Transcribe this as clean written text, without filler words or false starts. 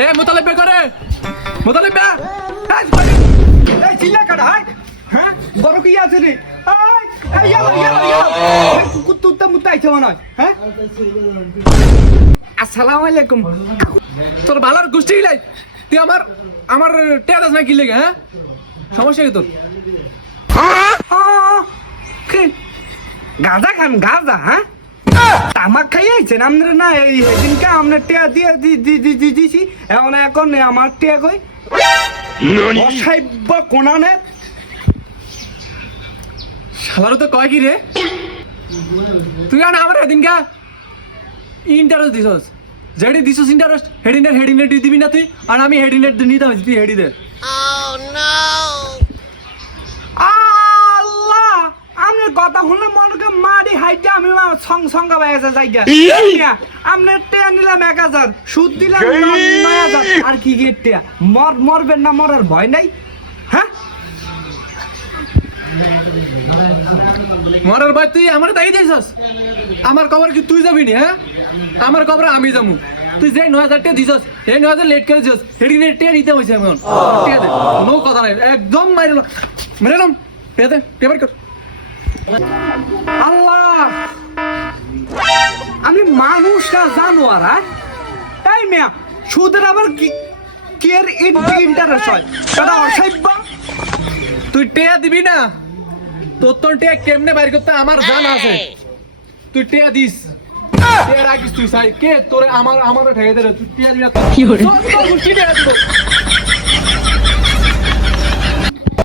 এ মোতালেব করে মোতালেব এই চিল্লা কাটা হ্যাঁ বড় কি আছে রে এই কুত্তা মুত্তা আইছে মনে হয় হ্যাঁ আসসালামু আলাইকুম তোর ভালার গোষ্ঠী গিলাই তুই আমার আমার টেয়াদাস না কি লেগে হ্যাঁ সমস্যা কি তোর গাঁজা খান গাঁজা হ্যাঁ তামাক খাই আইছেন আপনারা না এই সেদিনকে আপনার টেয়া দিয়ে দিছি এখন আমার টেয়া কই অসাইব্য কোনানে শালারও তো কয় কি রে তুই আর আমার সেদিনকা ইন্টারেস্ট দিছস যেটি দিছস ইন্টারেস্ট হেডিনেট দিবি না তুই আর আমি হেডিনেট নিতাম তুই হেডি দে আল্লাহ আপনার কথা শুনলে মনকে মারি হাইতে আমি সংখ্যা বাইছে জায়গা আপনার টেয়া নিলাম 1000 সুদ দিলাম 9000 আর কি টেয়া মরবেন না মরার ভয় নাই হ্যাঁ মরার ভাই তুই আমার তাই দিছস আমার কবর কি তুই যাবি নি হ্যাঁ আমার কবর আমি যাবো তুই যে 9000 টাকা দিছস এই 9000 লেট করে দিছস হেডিনেট টাকা নিতে হইছে এখন ঠিক আছে নো কথা নাই একদম মেরেলাম টেয়া দে পেপার কর আল্লাহ আমি মানুষ না জানোয়ার তাই মিয়া সুদের আবার কি এর ইন্টারেস্ট হয় এটা অসভ্য তুই টেয়া দিবি না তোর টেয়া কেমনে বাইর করতে আমার জানা আছে তুই টেয়া দিস টেয়া রাখিস তুই সাই কে তোরে আমারও ঠেকে দে তুই টেয়া দিবি না কি করে